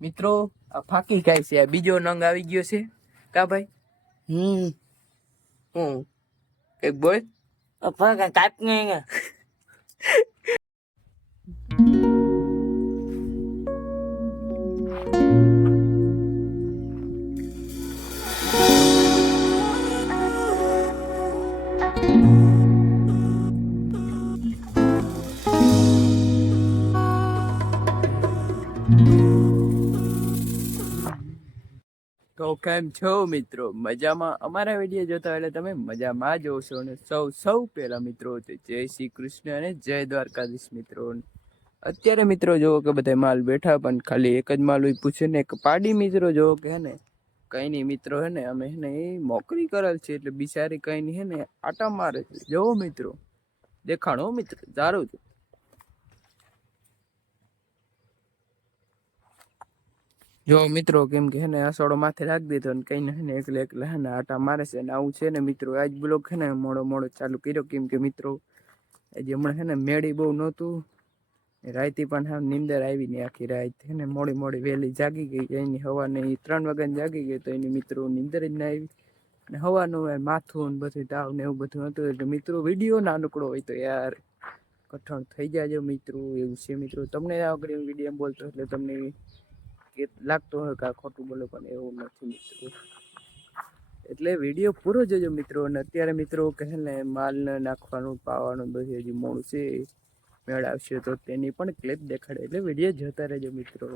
મિત્રો આ ફાકી ખાય છે. આ બીજો નંગ આવી ગયો છે કા ભાઈ? હું કઈક બોલ. ફાકા કાપ ને તો કેમ છો મિત્રો? મજામાં? અમારા વિડીયો જોતા એટલે તમે મજામાં જ છો ને સૌ પહેલા મિત્રો જય શ્રી કૃષ્ણ અને જય દ્વારકાધીશ મિત્રો. અત્યારે મિત્રો જોવો કે બધા માલ બેઠા પણ ખાલી એક જ માલ પૂછે ને એક પાડી મિત્રો જોવો કે હે ને કઈ નહીં મિત્રો હે ને અમે હે ને એ નોકરી કરેલ છે એટલે બિચારી કઈ નહીં હે ને આટા મારે છે. જોવો મિત્રો દેખાણો મિત્રો સારું છે. જો મિત્રો કેમ કે હે ને આસોડો માથે રાખી દીધો ને કઈ ને એકલે હે ને આટા મારે છે ને આવું છે ને મિત્રો. આજ બ્લોગ હે ને મોડો ચાલુ કર્યો કેમ કે મિત્રો આજે હમણાં હે ને મેળી બહુ નહોતું. રાતે પણ હા નીંદર આવી ને આખી રાત હે ને મોડી વહેલી જાગી ગઈ. એની હવાને 3 વાગ્યાની જાગી ગઈ તો એની મિત્રો નીંદર જ ના આવી ને હવાનું માથું ને બધું તાવ ને એવું બધું હતું. એટલે મિત્રો વિડીયો નાનકડો હોય તો યાર કઠણ થઈ જાજો મિત્રો. એવું છે મિત્રો. તમને આગળ વિડીયો બોલતો એટલે તમને લાગતો હોય કે આ ખોટું બોલો પણ એવું નથી મિત્રો. એટલે વિડીયો પૂરો જોજો મિત્રો. અને અત્યારે મિત્રો કહે ને માલ ને નાખવાનું પાવાનું બધું હજી મોડું છે. મેળ આવશે તો તેની પણ ક્લિપ દેખાડે એટલે વિડીયો જોતા રહેજો મિત્રો.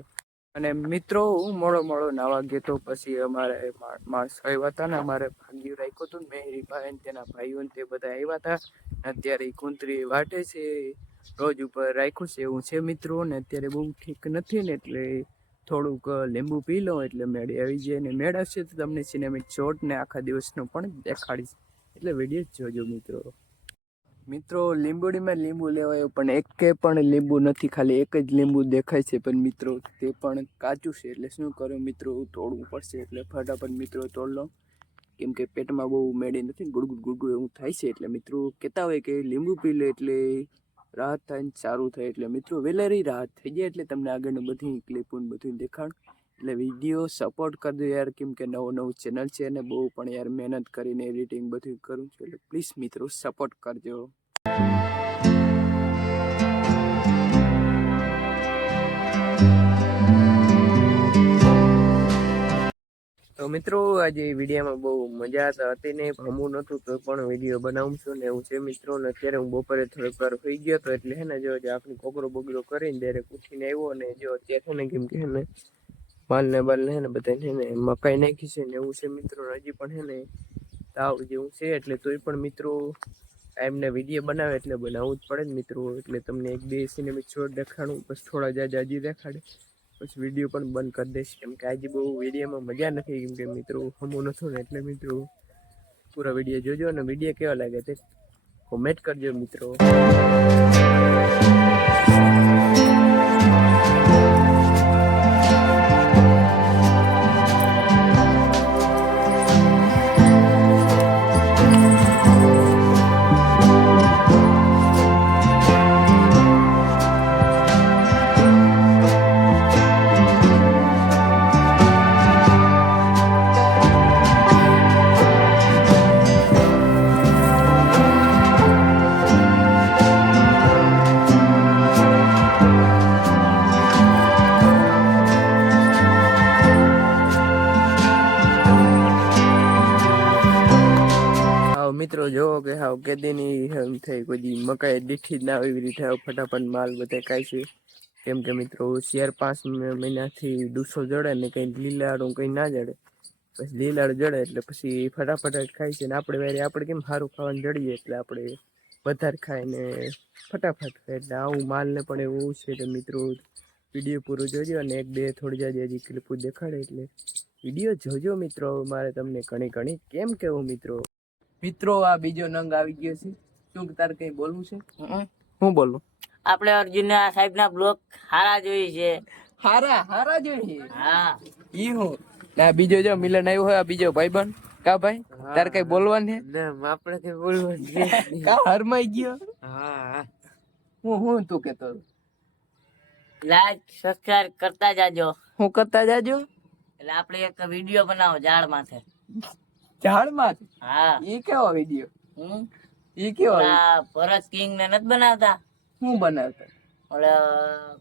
અને મિત્રો હું મોડો નાવા ગયો તો પછી અમારે માણસો આવ્યા હતા ને અમારે ભાગ્યું રાખ્યું હતું મેહરીભાઈ તેના ભાઈઓ તે બધા આવ્યા હતા. અત્યારે કુંતરી વાટે છે રોજ ઉપર રાખ્યું છે એવું છે મિત્રો. ને અત્યારે બહુ ઠીક નથી ને એટલે થોડુંક લીંબુ પી લો એટલે મેળી આવી જાય. ને મેળ આવશે તો તમને સિનેમેટિક શોટ ને આખા દિવસનો પણ દેખાડીશ એટલે વિડીયો જોજો મિત્રો. મિત્રો લીંબુડીમાં લીંબુ લેવાયો પણ એક પણ લીંબુ નથી, ખાલી એક જ લીંબુ દેખાય છે પણ મિત્રો તે પણ કાચું છે. એટલે શું કરું મિત્રો તોડવું પડશે. એટલે ફટાફટ મિત્રો તોડ લો કેમ કે પેટમાં બહુ મેળી નથી ગુડગુડ એવું થાય છે. એટલે મિત્રો કહેતા હોય કે લીંબુ પી લે એટલે રાહત થાય ને સારું થાય. એટલે મિત્રો વેલેરી રાહત થઈ જાય એટલે તમને આગળનું બધી ક્લિપું બધું દેખાડ. એટલે વિડીયો સપોર્ટ કરજો યાર કેમ કે નવું ચેનલ છે અને બહુ પણ યાર મહેનત કરીને એડિટિંગ બધું કરું છું. એટલે પ્લીઝ મિત્રો સપોર્ટ કરજો. તો મિત્રો આજે વિડીયોમાં બહુ મજા હતી ને હમું નહોતું તો પણ વિડીયો બનાવું છું ને એવું છે મિત્રો. ને અત્યારે હું બપોરે થોડીક વાર હોઈ ગયો તો એટલે હે ને જો આખી કોકરો બગડો કરીને ડાયરેક્ટ ઉઠીને આવ્યો. અને જો અત્યારે ને કેમ કે હે ને બાલ ને હે ને બધા હે ને મકાઈ નાખી છે ને એવું છે મિત્રો. હજી પણ હે ને તાવ જેવું છે એટલે તોય પણ મિત્રો એમને વિડીયો બનાવે એટલે બનાવવું જ પડે ને મિત્રો. એટલે તમને 1-2 સિનેમેટિક શોટ દેખાડું પછી થોડા જાજી દેખાડે પછી વિડીયો પણ બંધ કરી દઈશ કેમ કે આજે બહુ વિડીયોમાં મજા નથી કેમ કે મિત્રો હમું નથું ને. એટલે મિત્રો પૂરા વિડીયો જોજો અને વિડીયો કેવા લાગે તે કોમેન્ટ કરજો મિત્રો. મિત્રો જોવો કે હાવ કેદીની એમ થઈ કોઈ મકાઈ દીઠી જ ના એવી રીતે ફટાફટ માલ બધા ખાય છે કેમ કે મિત્રો 4-5 મહિનાથી ડૂસો જડે ને કંઈ લીલાડું કંઈ ના જડે પછી લીલાડું જડે એટલે પછી ફટાફટ જ ખાય છે. ને આપણે કેમ સારું ખાવાનું જડીએ એટલે આપણે વધારે ખાય ને ફટાફટ ખાય. એટલે આવું માલને પણ એવું છે કે મિત્રો વિડીયો પૂરો જોજો અને 1-2 થોડી જાજી હજી ક્લિપો દેખાડે એટલે વિડીયો જોજો મિત્રો. મારે તમને ઘણી કેમ કેવું મિત્રો આ બીજો નંગ આવી ગયો છે. શું તારે કઈ બોલવું છે? હું બોલું? આપણે અર્જુન સાહેબ ના બ્લોગ હારા જોઈ છે. હારા જોઈએ. હા ઈ હું ના બીજો જો મિલન આવ્યો હોય આ બીજો ભાઈબંધ કા ભાઈ તારે કઈ બોલવાનું છે? ના આપણે કઈ બોલવાનું કા હરમાઈ ગયો? હા હું તું કેતો લાઈક સબસ્ક્રાઇબ કરતા જાજો. હું કરતા જાજો એટલે આપણે એક વિડીયો બનાવો ઝાડ માથે. ઝાડમાં હા. ઈ કેવો વિડિયો હમ ઈ કેવો ઓલા ભરત કિંગ ને નથી બનાવતા, હું બનાવતા ઓલા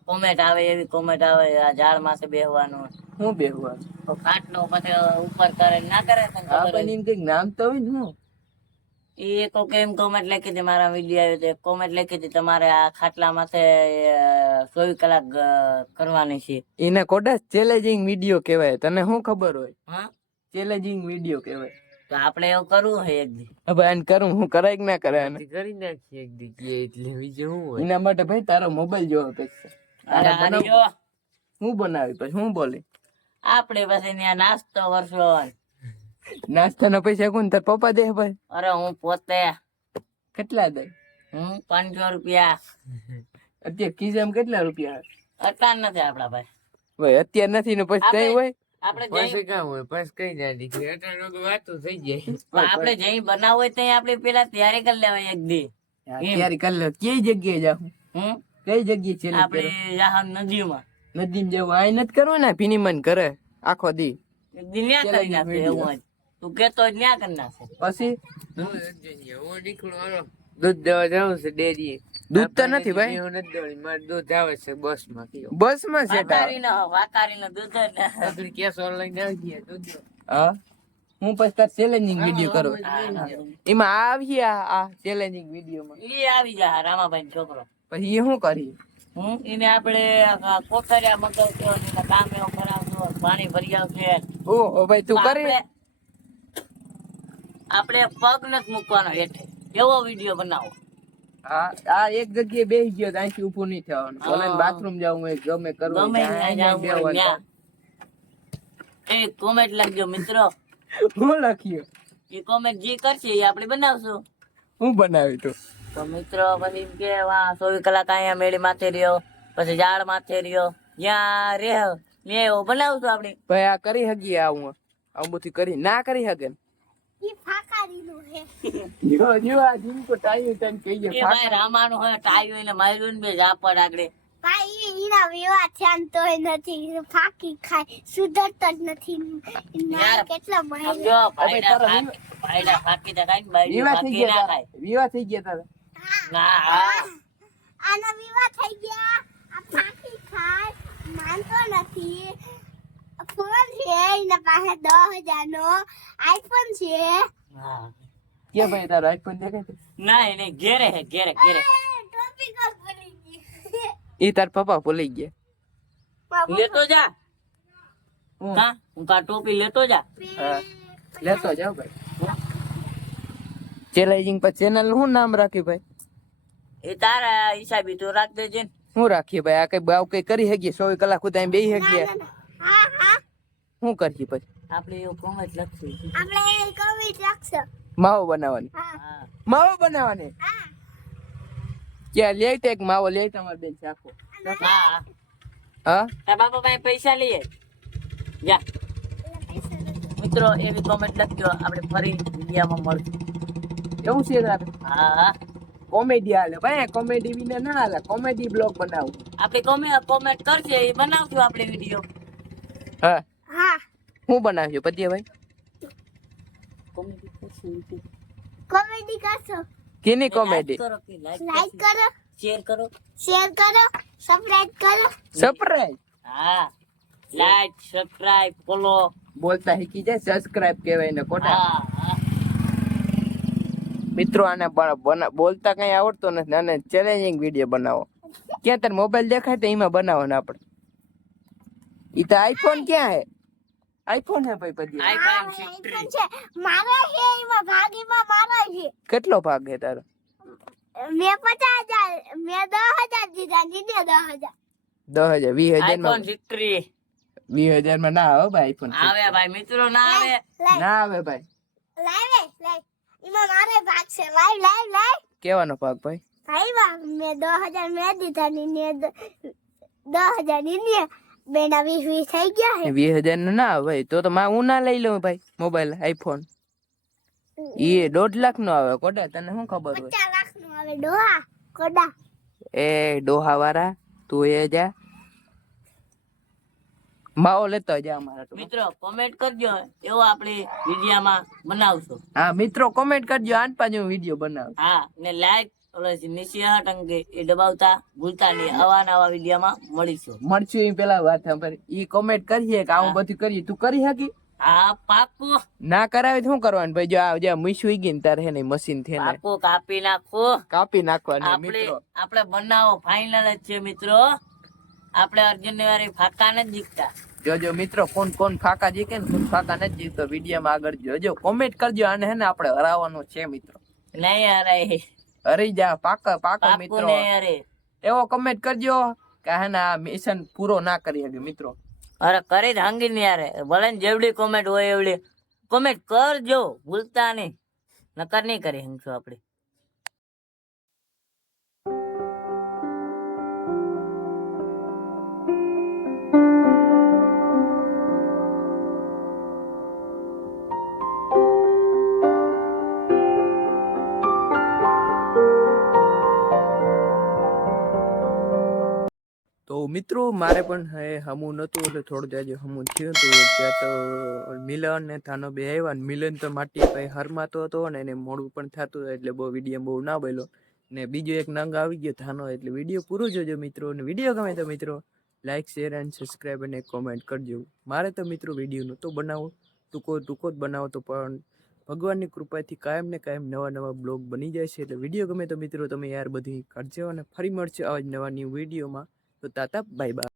કોમેન્ટ આવે એવી કોમેન્ટ આવે આ ઝાડ માથે બેહવાનું, હું બેહવા તો ખાટલો પછી ઉપર કરે ના કરે તને આ ખબર પણ એમ કઈક નામ તો હોય ને હું એ તો કેમ કોમેન્ટ લખી હતી મારા વિડીયો આવ્યો તો કોમેન્ટ લખી હતી તમારે આ ખાટલા માથે 24 કલાક કરવાની છે. એને કોડા ચેલેન્જિંગ વિડિયો કહેવાય. તને શું ખબર હોય? હા ચેલેન્જિંગ વિડિયો કહેવાય. તો આપણે એવું કરવું છે એક દી. હવે આને કરું હું કરાય કે ના કરાય આને? કરી નાખીએ એક દી કે એટલે બીજું શું હોય. એના માટે ભાઈ તારો મોબાઈલ જોવો પડશે. અરે બનાવ- આર્યો, હું બનાવી પછી હું બોલી આપણે પછી ત્યાં નાસ્તો કરશો. નાસ્તાના પૈસા કોણ તાર પપ્પા દે ભાઈ? અરે હું પોતે કેટલા દે? 500 રૂપિયા અત્યારે ખિસ્સામાં કેટલા રૂપિયા અત્યાર નથી આપડા ભાઈ. ભાઈ અત્યારે નથી ને પછી કઈ હોય આપણે પછી કામ હોય પછી કઈ ના દીકરી અટાણું વાતો થઈ જાય. આપણે જઈ બનાવવું હોય ત્યાં આપણે પેલા તૈયારી કરી લેવાય એક દી. તૈયારી કરી લે. કઈ જગ્યાએ જાઉં? હમ કઈ જગ્યાએ છે? આપણે જાહર નદીમાં નદીમ જવું આ નથી કરવું ને ભીનીમન કરે આખો દી એક દી ન્યા કરી નાખે એવું જ. તું કેતો હોય ન્યા કરી નાખે. પછી હું નીકળું હાલો દૂધ દેવા જાઉં છે ડેરી. દૂધ તો નથી ભાઈ. હું નથી દેવાની મારે દૂધ આવે છે બસ માં. બસ માં છે વાતારીનો દૂધ જ ને. આગળ કેસ ઓનલાઈન આવી ગયા દૂધ દો. હા હું પછી તાર ચેલેન્જિંગ વિડીયો કરું એમાં આવી આ ચેલેન્જિંગ વિડીયો માં ઈ આવી જા રામાભાઈ છોકરો. પછી એ શું કરી એને આપણે કોઠરિયા મગાવતો એના કામ એવો કરાવતો પાણી ભરી આવશે. ઓહો ભાઈ તું કરી આપણે પગ નથી મૂકવાનો હેઠે એવો વિડીયો બનાવો. હા આ એક જગ્યાએ બેસી ગયો તો અહીંથી ઊભું નહીં થવાનું. ભલે બાથરૂમ જાવું હોય ગમે કરવું ગમે હોય, ત્યાં ત્યાં જાવું હોય બેસવાનું. ત્યાં. એ કોમેન્ટ લખજો મિત્રો. હું લખ્યું એ કોમેન્ટ જે કરશે એ આપણે બનાવશું. હું બનાવ્યું તું તો મિત્રો પછી એમ કે 24 કલાક અહીંયા મેળી માથે રહ્યો પછી ઝાડ માથે રહ્યો જ્યાં રહે ને એવો બનાવશું આપણે. ભાઈ આ કરી હગીએ આવું આવું બધું કરી ના કરી હગે ને? જો જો આ જીમકો ટાઈમ તને કહી એ ભાઈ રામાનું હોય ટાયું એને માર્યું ને બે ઝાપડ આગળ. ભાઈ એના વિવાહ થયા તોય નથી ફાકી ખાય સુધરતો જ નથી યાર, કેટલા મહિના સમજો ભાઈડા ફાકી તો ખાય ને બાયડી વિવાહ થઈ ફાકી ના ગયા ખાય. વિવાહ થઈ ગયા તારા ના હા. આના વિવાહ થઈ ગયા આ ફાકી ખાય માનતો નથી ફોન છે એના પાસે 10,000 નો આઈફોન છે હા. કે ભાઈ તારો આઈફોન દેખાય છે? ના એને ઘેરે હે ઘેરે ઘેરે ટોપી કોણ ભૂલી ગઈ ઈ તાર પપ્પા ભૂલી ગયા. લેતો જા. હું? કા હું કા ટોપી લેતો જા. હા લેતો જાવ ભાઈ. ચેલેન્જિંગ પર ચેનલ નું શું નામ રાખ્યું ભાઈ? એ તારા હિસાબી તું રાખ દેજે ને. શું રાખીએ ભાઈ? આ કઈ બાવ કઈ કરી શકીએ 24 કલાક સુધી બેસી શકીએ? હા હા શું કરીએ પછી? આપણે એવું કોમેન્ટ લખશું. આપણે કવિ રાખશો માવો બનાવવાની. હા હા. માવો બનાવવાની હા ક્યાં લે એક માવો લે તમારે બેન ચાખો. હા હા તારા બાપા પાસે પૈસા લઈએ જા. મિત્રો એવી કોમેન્ટ લખજો આપણે ફરી વિડીયોમાં મળશું. એવું છે તારે? હા કોમેડી હાલે ભાઈ. કોમેડી વિના ના હાલે. કોમેડી બ્લોગ બનાવું. આપણે કોમેન્ટ કરશે એ બનાવશું આપણે વિડીયો. હા હા હું બનાવ્યું પતિએ ભાઈ? કોમેડી કરશું કોમેડી કરશો કેની કોમેડી? કરો કે લાઈક કરો શેર કરો. શેર કરો સબસ્ક્રાઇબ કરો સરપ્રાઈઝ હા લાઈક સબસ્ક્રાઇબ ફોલો. બોલતા શીખી જાય. સબસ્ક્રાઇબ કહેવાય ને કોટા. હા હા. મિત્રો આને બોલતા કઈ આવડતો નથી અને ચેલેન્જિંગ વિડીયો બનાવો. ક્યાં તાર મોબાઈલ દેખાય તો એમાં બનાવો ને આપણે. ઈ તો આઈફોન ક્યાં હે? આઈફોન હે ભાઈ પતિ? આઈફોન આઈફોન છે મારો છે એમાં ભાગીમાં મારો છે કેટલો ભાગ હે તારો? મેં 50,000 મેં 10,000 દીધા દીધે 10,000 10,000 20,000 આઈફોન માં 20,000 માં ના આવે ભાઈ આઈફોન. આવે ભાઈ મિત્રો ના આવે. ના આવે ભાઈ. લાઈવ એમાં મારો ભાગ છે લાઈવ કેવાનો ભાગ ભાઈ? ભાઈ વાહ મેં 10,000 મેં દીધા ની ને 10,000 ની ને બેના 20 થઈ ગયા હે 20,000 નો ના આવે ભાઈ. તો હું ના લઈ લઉં ભાઈ મોબાઈલ આઈફોન. એ 1.5 લાખ નો આવે કોડા. તને શું ખબર હોય? 50 લાખ નો આવે ડોહા કોડા એ ડોહા વાળા તું એ જા માવો લેતો જા અમારા તો. મિત્રો કોમેન્ટ કરજો, એવો આપણે વિડીયામાં બનાવશું. હા મિત્રો કોમેન્ટ કરજો, આન પાછો વિડીયો બનાવ. હા, ને લાઈક નીચે ટંકે એ દબાવતા ભૂલતા નહીં. આવા નવા વિડીયામાં મળીશું. મળશું એ પેલા વાત સાંભળ, ઈ કોમેન્ટ કરીએ કે આવું બધું કરીએ, તું કરી શકી? હા પાકું. ના કરાવે તો શું કરવાનું ભાઈ? જો આ જે મૂસુઈ ગઈ ને તારે હે ને મશીન થી ને પાકું કાપી નાખો. કાપી નાખવાની આપણે મિત્રો. આપણે બનાવો ફાઇનલ જ છે મિત્રો. આપણે અર્જુન વાળી ફાકા નથી જીતતા. જોજો મિત્રો કોણ કોણ ફાકા જીકે ને કોણ ફાકા નથી જીતતો, વિડીયોમાં આગળ જોજો, કોમેન્ટ કરજો. આને હે ને આપણે હરાવવાનો છે મિત્રો. નહીં અરે હરી જા પાકા પાકો પાકું મિત્રો. નહીં અરે. એવો કમેન્ટ કરજો કે હે ને આ મિશન પૂરો ના કરી શકે મિત્રો. અરે કરી હંગી નહીં યાર. ભલે ને જેવડી કોમેન્ટ હોય એવડી કોમેન્ટ કરજો, ભૂલતા નહીં. નકર નહીં કરી હંગશું આપણે. તો મિત્રો મારે પણ હે હમું નતું એટલે થોડું જાજુ હમું થયું હતું. ત્યાં તો મિલન ને થાનો બે આવ્યા ને મિલન તો માટી ભાઈ હરમાતો હતો ને એને મોડું પણ થતું એટલે બહુ વિડીયો બહુ ના બોલ્યો. ને બીજો એક નંગ આવી ગયો થાનો, એટલે વિડીયો પૂરો જોજો મિત્રો. અને વિડીયો ગમે તો મિત્રો લાઈક શેર એન્ડ સબસ્ક્રાઈબ અને કોમેન્ટ કરજો. મારે તો મિત્રો વિડીયો નહોતો બનાવો, ટૂંકો જ બનાવો તો પણ ભગવાનની કૃપાથી કાયમ ને કાયમ નવા નવા બ્લોગ બની જાય છે. એટલે વિડીયો ગમે તો મિત્રો તમે યાર બધી કરજો અને ફરી મળશે આવા જ નવા ન્યૂ વિડીયોમાં. તો તાતા બાય બાય.